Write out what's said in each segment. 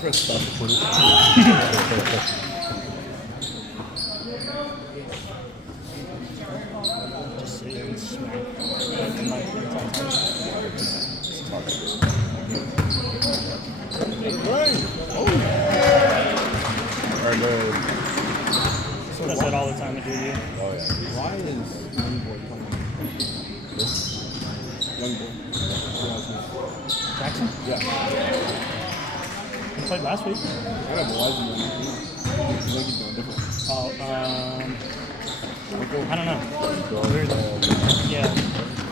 press stop recording. Just sit there and smack the mic the entire time. So does that all the time to do you? Oh yeah. Why is young boy coming? This young boy. Jackson? Yeah. He played last week. I don't know why he's doing different. Oh, I don't know. Weird. Yeah,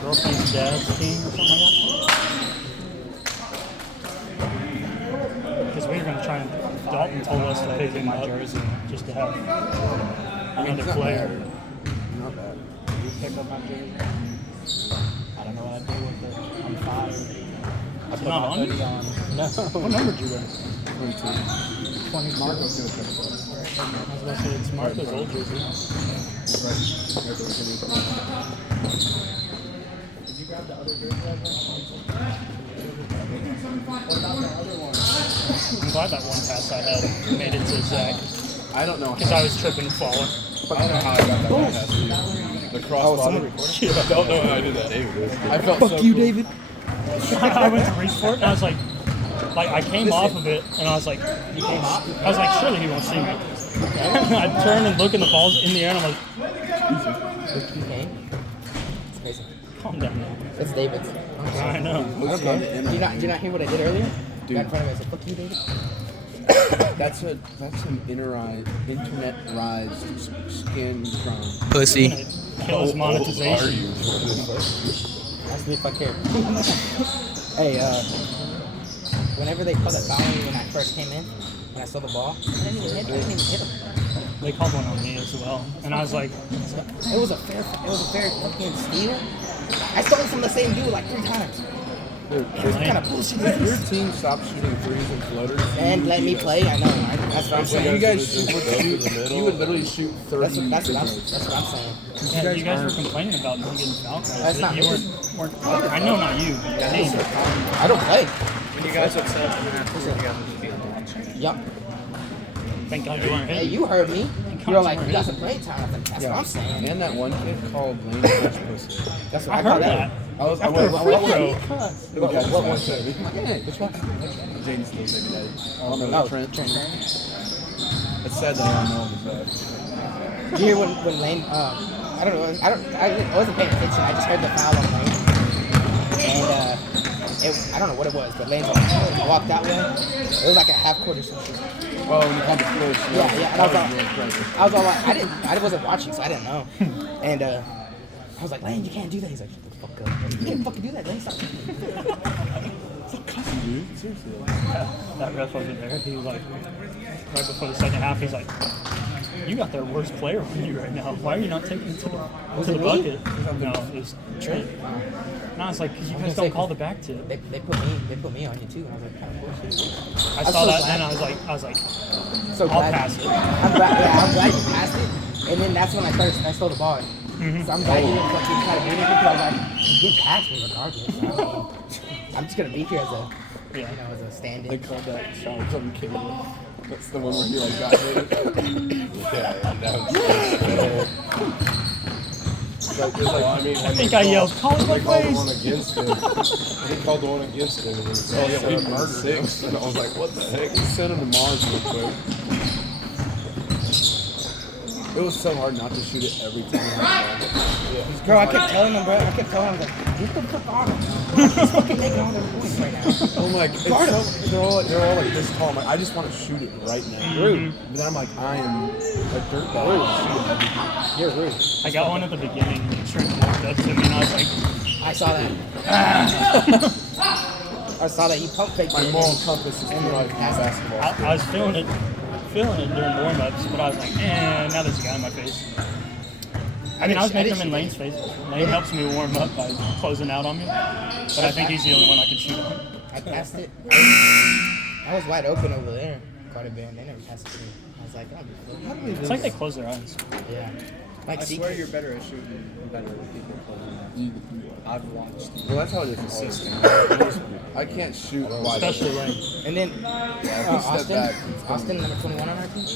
girlfriend's dad's team or something like that. Because we were going to try and Dalton told us to pick him my jersey just to have another player. Not bad. You pick up my jersey. I don't know what I do with it. I'm fired. It's not on you? No. What number did you wear? 22. 20 Marco's going to pick us up. I was going to say, it's Marco's old jersey. Did you grab the other jersey I got? What about the other one? I'm glad that one pass I had made it to Zach. I don't know. Because I was tripping and falling. I don't know how I got that one pass to you. The crossbody. I don't know how I did that. I felt so you, cool. David. I went to reach for it and I was like I came off of it and I was like, You came off? I was like, surely he won't see me. I turned and look and the ball's in the air and I'm like, You came? It's amazing. calm down. It's David's. I know. Okay. Did you not hear what I did earlier? Dude. Got in front of me. I said, fuck you, David. That's an internet-rise skin crime. Pussy. Kill his monetization. Ask me if I care. Hey, whenever they called that foul on me when I first came in, when I saw the ball, I didn't even hit him. They called one on me as well. And I was like, It was a fair fucking steal. I stole it from the same dude like 3 times. Dude, What kind of bullshit is your this? team stopped shooting threes and floaters. And let me play, I know. That's what I'm So saying. you guys you would literally shoot 30. That's what I'm saying. yeah, you guys were complaining about me getting foul calls. That's not You me. weren't I know not you, but your team. I don't play. When you guys upset, you guys would just be on the watch. Yup. Thank God you weren't Hey, hit. you heard me. You're like, you got some playing time. I was like, that's what I'm saying. And that one kid called Lane Fresh Pussy. That's what I heard that. I was After a free throw. What one said? Which one? Jaden's little baby daddy. Oh, no, Trent. It's sad that I don't know him as bad. Did you hear when Lane, I don't know, I wasn't paying attention. I just heard the foul on Lane. And I don't know what it was, but Lane walked that way. It was like a half court or something. Oh, when you come to push. Yeah. And I was all like, I wasn't watching, so I didn't know. And I was like, Lane, you can't do that. He's like, shut the fuck up. You can't fucking do that, Lane. Stop. Stop cussing, dude. Seriously. That ref wasn't there. He was like, right before the second half, he's like, you got their worst player on you right now. Why are you not taking it to the bucket? No, it was Trent. No, it's like, because you guys don't call the back tip. They put me on you too. I was like, kind of bullshit. I saw that and I was like, So I'll glad. pass it. I'm glad you passed it. And then that's when I stole the ball. So I'm glad you didn't fucking try to do anything because I was like, you get past me regardless. So, I'm just gonna be here as a, as a stand-in. They called that shot from kid. That's the one where he like got hit. That was I think I yelled, call it They like called the ways. one against him. He called the one against him. And he said, we murdered 6. And I was like, what the heck? He sent him to Mars real quick. It was so hard not to shoot it every time. Bro, I kept telling him, like, get the fuck on him. He's fucking making all their points right now. I'm like, they're all like this tall. I'm like, I just want to shoot it right now. Rude. But then I'm like, I am a dirtbag. You're rude. I got one at the beginning. Trent walked up to me and I was like, I saw that. I saw that you pump faked My it. moral compass is too hard for basketball. I was feeling it during warm-ups, but I was like, now there's a guy in my face. I mean, I was making him in Lane's face. Lane helps me warm up by closing out on me, but I think he's the only one I can shoot on. I passed it. I was wide open over there quite a bit, and they never passed it to me. I was like, oh, It's like they close their eyes. yeah. Like, I swear you're better at shooting better than people closing. I've watched. Well, that's how it is. Consistent. I can't shoot wide. Especially Lane. And then Austin, number 21 on our team.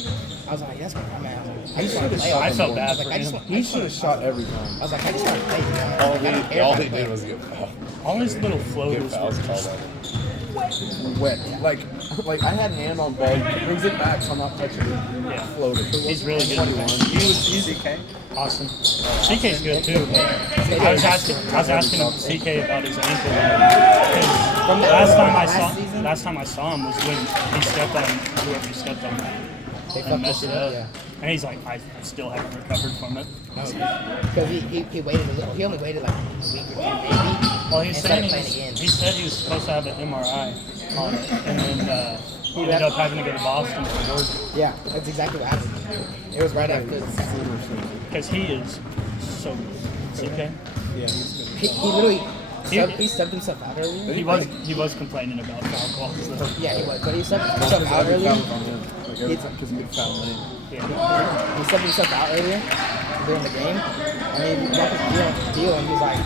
I was like, that's my man. I just want to play. I felt bad I for was him. like, He should have shot every time. I was like, I just want to play. All he did was get fouled. All his little floaters were Fouls just called Wet. Like I had hand on ball. Brings it back, so I'm not touching it. yeah. Floated. He's really good. 21. He's CK? awesome. CK's good too. I was asking him CK about his ankle. From the Last time I saw him was when he stepped on whoever he stepped on and messed it up. Yeah. And he's like, I still haven't recovered from it. Because he waited a little. He only waited like a week or two, maybe. Well, he's and saying started playing again. he said he was supposed to have an MRI on it, and then he ended up having to go to Boston for work Yeah, that's exactly what happened. It was right after the season. because he is so good. CK. Yeah, he's good. He literally He- subbed himself out earlier. He was complaining about foul calls. though. Yeah, he was, but he subbed himself out Every earlier. foul was on him. Like every time, because he made foul lane. Yeah. He subbed himself out earlier during the game, and then he walked the deal, and he was like,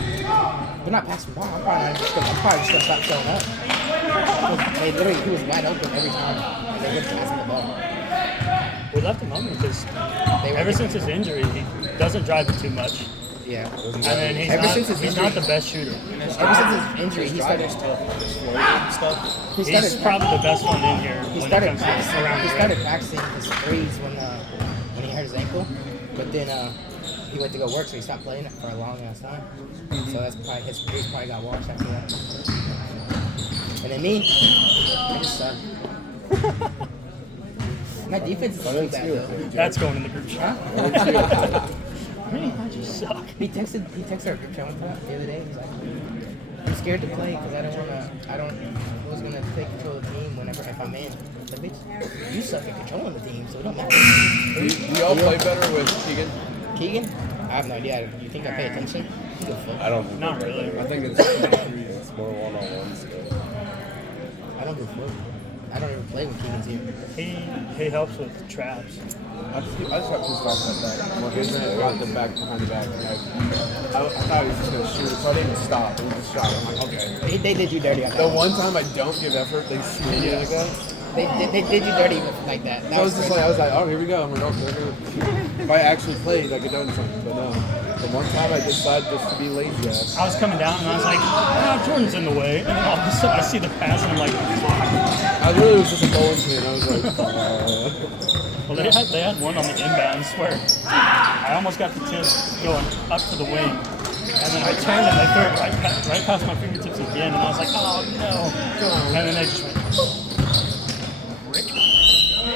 "They're not passing the ball. I'm probably just gonna stop showing up." They literally, he was wide open every time. And they wouldn't pass him the ball. We left him open because ever since his injury, he doesn't drive it too much, Yeah. and then he's Ever since his he's injury- not the best shooter. Ever since his injury, he started. He He's started. probably the best one in here He when started it comes to practicing. around He the started rim. practicing his threes when he hurt his ankle, but then he went to go work, so he stopped playing it for a long ass time. So that's probably his threes probably got washed after that. And then me, I just suck. My defense is not too bad though. That's going in the group chat. Huh? Me, I just suck. He texted our group chat one time the other day. He's like, I'm scared to play because I was gonna take control of the team if I'm in. But bitch, you suck at controlling the team, so it don't matter. Do y'all play better with Keegan? Keegan? I have no idea. You think I pay attention? You go fuck. I don't. Not really. I think it's It's more one-on-one stuff. I don't give a fuck. I don't even play when Keegan's here. He helps with traps. I just got pissed off at that. When his man got the back behind the back. I thought he was just going to shoot it, so I didn't even stop. He just shot it. I'm like, okay. They did you dirty. The one time I don't give effort, they swing it like that. They did you dirty with like that. So I was just like, oh, here we go. I'm like, okay. If I actually played, I could done something. But no. The one time I decided just to be lazy ass. I was coming down and I was like, Jordan's in the way. And then all of a sudden I see the pass and I'm like, I really was just a bowling pin. I was like, well, they had one on the inbounds where I almost got the tip going up to the wing. And then I turned and they threw it right past my fingertips again. And I was like, oh no. And then they just went, Rick.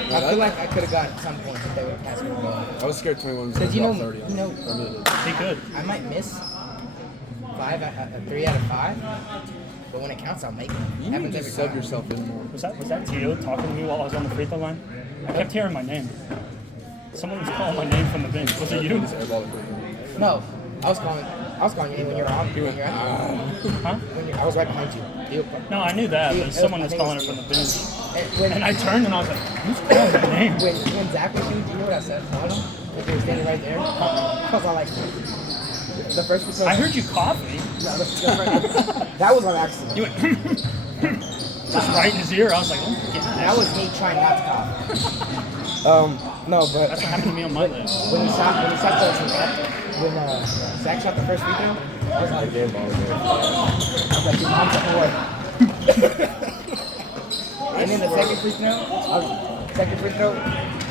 I feel like I could have gotten some points if they would have passed me the ball. I was scared 21 was going Because to drop 30 on me. He could. I might miss 3 out of 5, but when it counts, I'll make it. You need to sub yourself in more. Was that T.O. talking to me while I was on the free throw line? I kept hearing my name. Someone was calling my name from the bench. Was it you? No, I was calling your name when you were on. Huh? I was right behind you. No, I knew that, but someone was calling it from the bench. And I turned and I was like, who's calling my name? When Zach was shooting, do you know what I said? Called him? If he was standing right there. I was all like, the first person. I heard you coughing. No, that was on accident. You went, just right in his ear. I was like, oh my God. That was me trying not to cough. No, but That's what happened to me on my leg. when he shot when Zach shot the first free throw, I was like, your mom's a whore. And then the second free throw,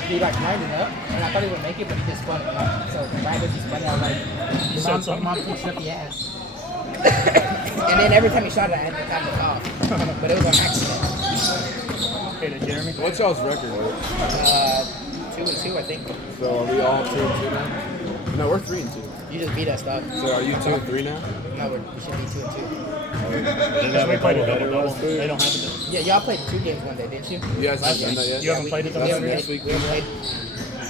he like lined it up, and I thought he would make it, but he just spun it. So right as he spun it, I was like, your mom thinks you up the ass. And then every time he shot it, I had to cough. But it was on accident. Hey, to Jeremy. What's y'all's record? 2-2, I think. So are we all 2-2 now? No, we're 3-2. You just beat us, dog. So are you 2-3 now? No, we should be 2-2. Because we played a double-double. They don't have it. Yeah, y'all played 2 games one day, didn't you? You guys haven't done that yet? You haven't played it We haven't next played. week? We haven't played.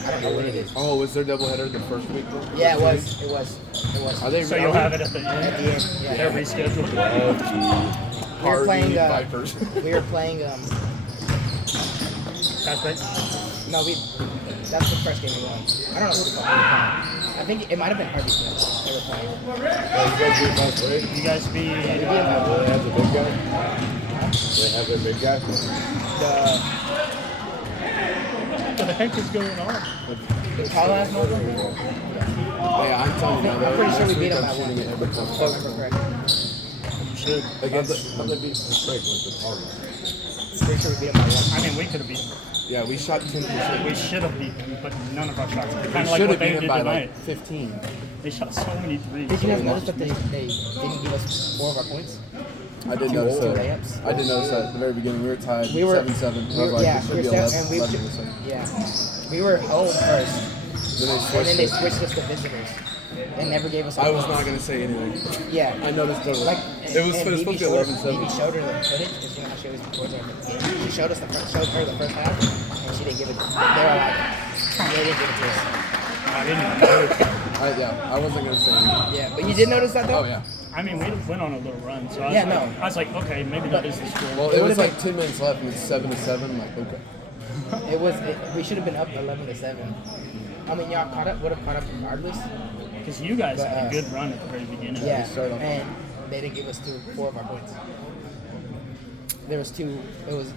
I don't know what it is. Oh, was there doubleheader the first week? Though? Yeah, it was. Are they? So you'll have it at the At end. the end, yeah. They're rescheduled. We were playing. Vipers. We were playing. That's right. No, that's the first game we won. I don't know who the fuck we were playing. I think it might have been Harvey Smith. They were playing. You guys be. Yeah, we beat them by They have the big guy. They have their big guy. What the heck is going on? the tall ass mother. Yeah, I'm telling you, I'm pretty sure we beat them by I'm one. shooting it every time. If I remember correctly. You should. Against how they beat the strike with the tall guy. Pretty sure we beat them by one. I mean, we could have beaten. Yeah, we shot 10%. We should have beaten them, but none of our shots. We Kind of like should what have they beat did him by tonight. like 15. They shot so many threes. Did you guys notice that they didn't give us 4 of our points? I did notice Two that. layups. I did notice that at the very beginning. We were tied 7-7. I was like, yeah, it should we be were 11. and we 11 or something. we were home first, Then they and switched then they it. switched us to visitors, and never gave us. I was not going to say anything. Yeah. I noticed totally. Like, It was supposed to be 11-7. Maybe showed her the footage because you know how she always records our game. She showed her the first half, and she didn't give it. They were like, they didn't give it to us. I didn't know. I wasn't going to say anything. Yeah, but you did notice that though. Oh, yeah. I mean, we went on a little run, so I was, Yeah, like, no. I was like, okay, maybe that is the score. Well, It it was would've like 10 minutes left and it's 7-7. Like, okay. We should have been up 11-7. I mean, y'all would have caught up regardless. Because you guys But, had a good run at the very beginning. Yeah, started off- and they didn't give us 4 of our points. There was 2. It was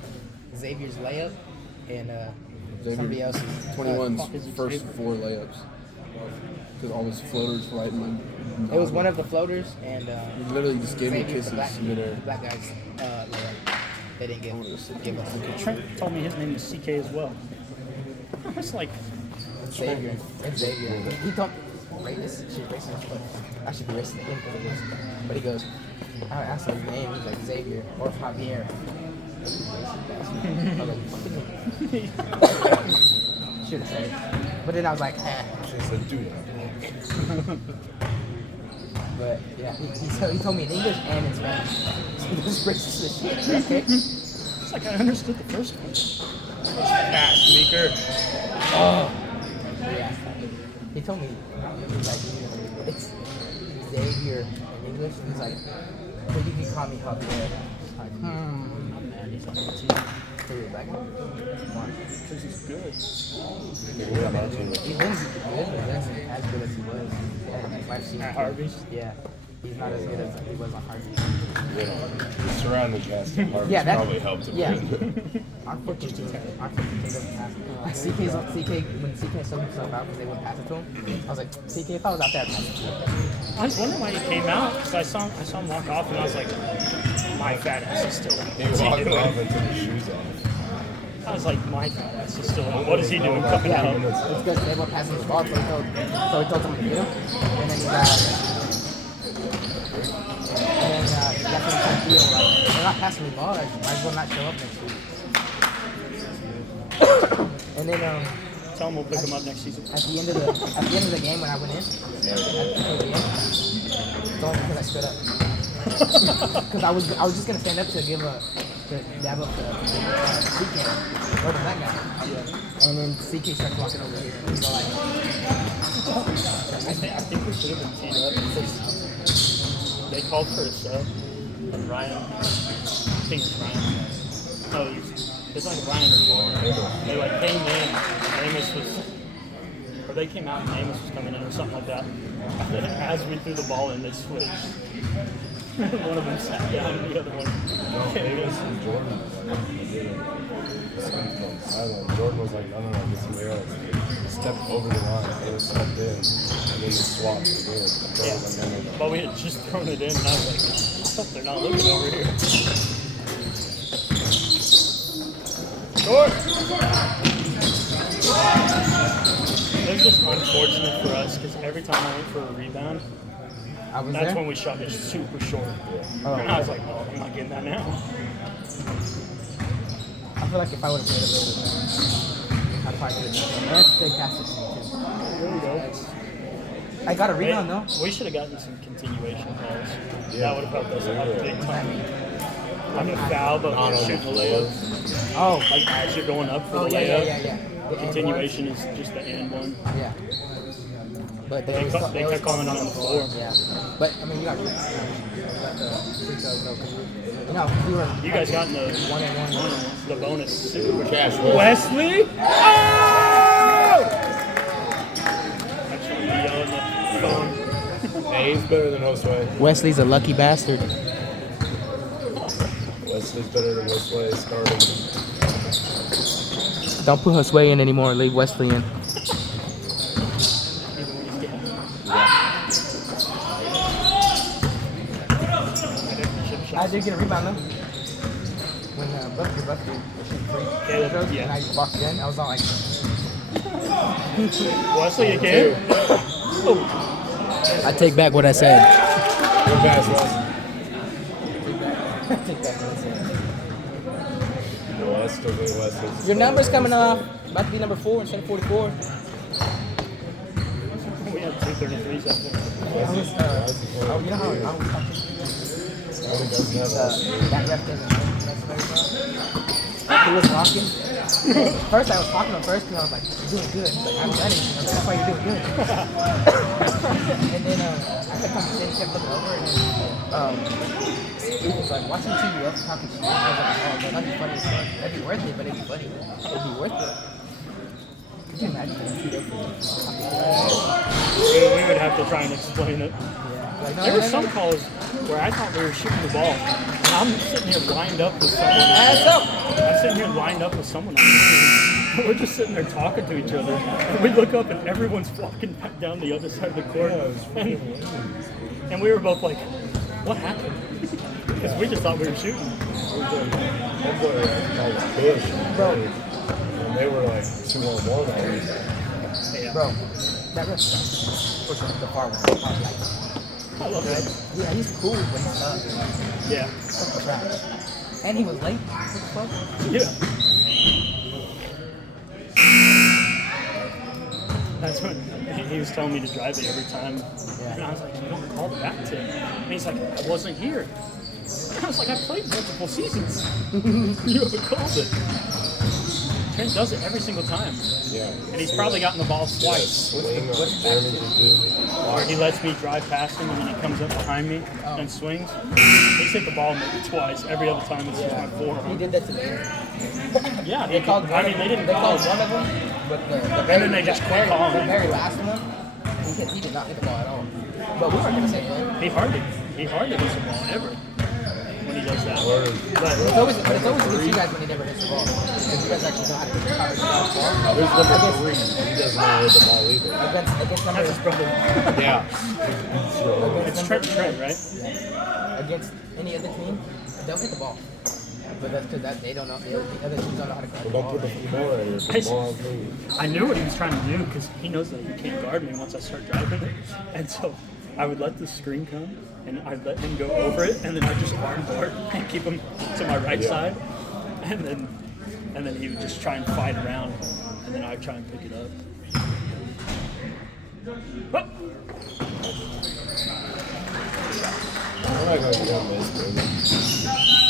Xavier's layup and somebody else's. 21's fuck is it, first Xavier? 4 layups. Because all those floaters right in my. It was one of the floaters and He literally just gave me Xavier's kisses the midair. black guy's layup. They didn't give us. Trent told me his name was CK as well. I was like, Xavier. It's Xavier. He thought she's racist, but I should be racist to him because of this. But he goes, I asked him his name, he's like Xavier or Javier. I was like, should have said it. But then I was like, She said, do that. But yeah, he told me in English and in Spanish. This is racist as shit. Okay. it's like I understood the first one. Fat sneaker. Oh. Yeah. He told me like it's Xavier in English. And he's like, but you can call me Javier. Like, Man, he's on the team. Who is that guy? Come on. Because he's good. He wins good, but he wasn't as good as he was. Yeah, I've seen At him. Harvey's? Yeah. he's not as good as he was on hard. Surround the cast of Harvard's Yeah, that probably helped him yeah. win. Our 14 team doesn't pass. CK's on CK when CK subbed himself out because they wouldn't pass it to him. I was like, CK, if I was out there, I'd pass it to him. I was wondering why he came out because I saw him walk off and I was like, my fat ass is still in. He walked off and took his shoes off. I was like, my fat ass is still in. What is he doing coming Yeah, out? it's because they weren't passing the ball, so he told someone to get him. And then he got. And then that's when he told Theo, like, they're not passing the ball, I might as well not show up next week. And then Tell him we'll pick him up next season. at the end of the game when I went in, at the end, it's only because I stood up. Because I was just gonna stand up to give to dab up the CK over that guy. Yeah. And then CK starts walking over here. And he's all like, I think we should have been teed up because they called for a sub and Ryan, I think it's Ryan. No, it's like Ryan or they like came in, Amos was, or they came out and Amos was coming in or something like that. As we threw the ball in, they switched. One of them sat down and the other one came in. Jordan. Jordan was like, no, get somebody else. Stepped over the line, and it stepped in, and then he swapped to do it. Yeah. But we had just thrown it in, and I was like, I hope they're not looking over here. Short! It was just unfortunate for us, because every time I went for a rebound, I was that's there. when we shot it super short. Oh. And I was like, oh, I'm not getting that now. I feel like if I would have played a little bit more, I'd probably could have done it. They passed it to me too. There we go. I got a rebound though. We should have gotten some continuation calls. Yeah. That would have helped us out big What does that time. mean? I mean, foul, but Not on shooting the the layup. Oh, Like, as you're going up for oh the yeah, layup, yeah. The and continuation is just the and one. one. Yeah. But they They kept calling it on the floor. Yeah. But I mean, you got to let the free throws go because you know we were. You guys got in the 1-1. the bonus super Cash. Wesley? Oh! Actually, yelling at the phone. Hey, he's better than Josue. Wesley's a lucky bastard. Wesley's better than Josue starting. Don't put Josue in anymore. Leave Wesley in. I did get a rebound though. When Bucky was shooting free throws, yeah. and I walked in, I was all like, Wesley again? I take back what I said. Good pass, Wes. I take back what I said. Wes still think Wesley's. Your number's coming off. About to be number 4 instead of 44. We had 233s out there. Oh, you know how I was talking? That ref doesn't know. He was walking. First, I was talking to him first because I was like, "You're doing good." He's like, "I haven't done anything." I was like, "That's why you're doing good." And then I kept talking, kept looking over, and then he was like, "Watching TV up talking shit." I was like, "Oh, man, that'd be funny as fuck. That'd be worth it, but it'd be funny. It'd be worth it." Could you imagine getting beat up for We would have to try and explain it. like, no, There were no, no, some no. calls where I thought we were shooting the ball. And I'm sitting here lined up with someone. Ass up. I'm sitting here lined up with someone on the team. We're just sitting there talking to each other. And we look up and everyone's walking back down the other side of the court. And we were both like, what happened? Because we just thought we were shooting. Bro, And they were like 2-on-1 already. bro, that ref sucks. The far one. I love that. Yeah, he's cool, but he's tough. Yeah. Fucking trash. And he was late. What the fuck? Yeah. That's when he was telling me to drive it every time. And I was like, you don't call it back to him. And he's like, I wasn't here. And I was like, I played multiple seasons. You haven't called it. Trent does it every single time. Yeah. And he's probably gotten the ball twice. Swing like Jeremy just did. Or he lets me drive past him and then he comes up behind me and swings. He's hit the ball maybe twice. Every other time it's just my He forearm. did that to me. Yeah, They called. I mean, they didn't They call called one of them, but the And then they just quit calling the him. very last one, he did not hit the ball at all. But we weren't gonna say that. He hardly. He hardly hits the ball ever when he does that. Or But It's always against you guys when he never hits the ball. Because you guys actually know how to hit the coverage ball. there's number 3. He doesn't know how to hit the ball either. Against number that's his brother. Yeah. So, It's Trent, right? against any other team, they'll hit the ball. But that's because they don't know. The other teams don't know how to guard the don't ball. put the ball right here. Put the ball on me. I knew what he was trying to do because he knows that he can't guard me once I start driving it. And so I would let the screen come and I'd let him go over it and then I'd just arm guard and keep him to my right side. And then he would just try and fight around and then I'd try and pick it up. Oh! I'm not going to get on this, baby.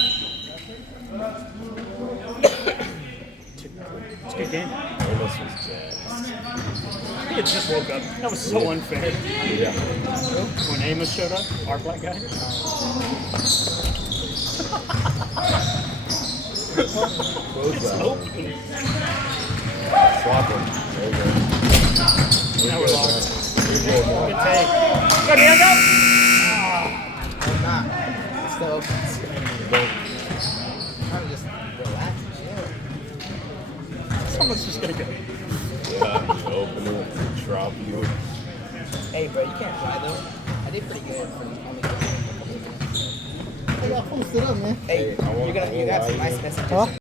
It's a good game. Almost was jazzed. He had just woke up. That was so unfair. Yeah. When Amos showed up, our black guy. Close It's that. open. Swap him. There you go. Now we're locked. You're good, man. Good take. Good hand up. I'm not. It's still open. Don't- I'm trying to just relax and chill. Someone's just gonna go. Yeah, just open it, drop you. Hey, bro, you can't fly though. I did pretty good for only going. Hey, y'all posted up, man. Hey, Hey, I won't- you got I some won't nice lie to you. messages.